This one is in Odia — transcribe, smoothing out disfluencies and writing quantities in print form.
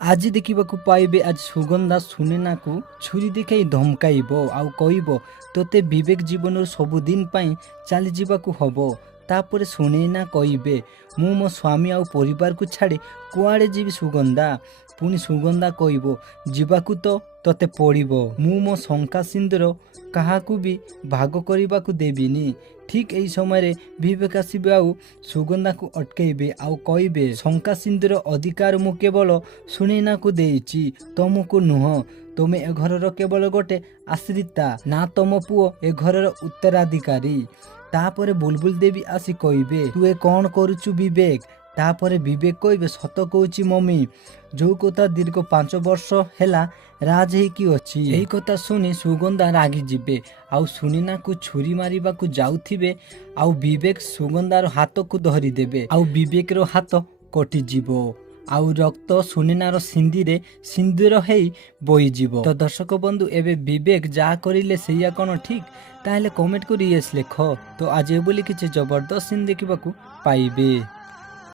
ଆଜି ଦେଖିବାକୁ ପାଇବେ ଆଜି ସୁଗନ୍ଧା ସୁନେନାକୁ ଛୁରୀ ଦେଖାଇ ଧମକାଇବ ଆଉ କହିବ ତୋତେ ବିବେକ ଜୀବନରୁ ସବୁଦିନ ପାଇଁ ଚାଲିଯିବାକୁ ହବ। ତାପରେ ସୁନେନା କହିବେ ମୁଁ ମୋ ସ୍ୱାମୀ ଆଉ ପରିବାରକୁ ଛାଡ଼ି କୁଆଡ଼େ ଯିବି ସୁଗନ୍ଧା। ପୁଣି ସୁଗନ୍ଧା କହିବ ଯିବାକୁ ତ ତୋତେ ପଡ଼ିବ। ମୁଁ ମୋ ଶଙ୍ଖା ସିନ୍ଦୁର କାହାକୁ ବି ଭାଗ କରିବାକୁ ଦେବିନି। ଠିକ୍ ଏହି ସମୟରେ ବିବେକ ଆସିବେ ଆଉ ସୁଗନ୍ଧାକୁ ଅଟକାଇବେ ଆଉ କହିବେ ଶଙ୍ଖା ସିନ୍ଦୁର ଅଧିକାର ମୁଁ କେବଳ ସୁନେନାକୁ ଦେଇଛି, ତମକୁ ନୁହଁ। ତମେ ଏ ଘରର କେବଳ ଗୋଟେ ଆଶ୍ରିତା, ନା ତମ ପୁଅ ଏ ଘରର ଉତ୍ତରାଧିକାରୀ। ତାପରେ ବୁଲବୁଲ ଦେବୀ ଆସି କହିବେ ତୁ ଏ କ'ଣ କରୁଛୁ ବିବେକ? ତାପରେ ବିବେକ କହିବେ ସତ କହୁଛି ମମି, ଯୋଉ କଥା ଦୀର୍ଘ 5 ବର୍ଷ ହେଲା ରାଜ ହେଇକି ଅଛି। ଏହି କଥା ଶୁଣି ସୁଗନ୍ଧା ରାଗିଯିବେ ଆଉ ସୁନେନାକୁ ଛୁରୀ ମାରିବାକୁ ଯାଉଥିବେ ଆଉ ବିବେକ ସୁଗନ୍ଧାର ହାତକୁ ଧରିଦେବେ ଆଉ ବିବେକର ହାତ କଟିଯିବ ଆଉ ରକ୍ତ ସୁନେନାର ସିନ୍ଧିରେ ସିନ୍ଦୁର ହେଇ ବୋହିଯିବ। ତ ଦର୍ଶକ ବନ୍ଧୁ, ଏବେ ବିବେକ ଯାହା କରିଲେ ସେଇଆ କ'ଣ ଠିକ୍? ତାହେଲେ କମେଣ୍ଟ କରି ୟେସ୍ ଲେଖ। ତ ଆଜି ବୋଲି କିଛି ଜବରଦସ୍ତ ସିନ୍ ଦେଖିବାକୁ ପାଇବେ।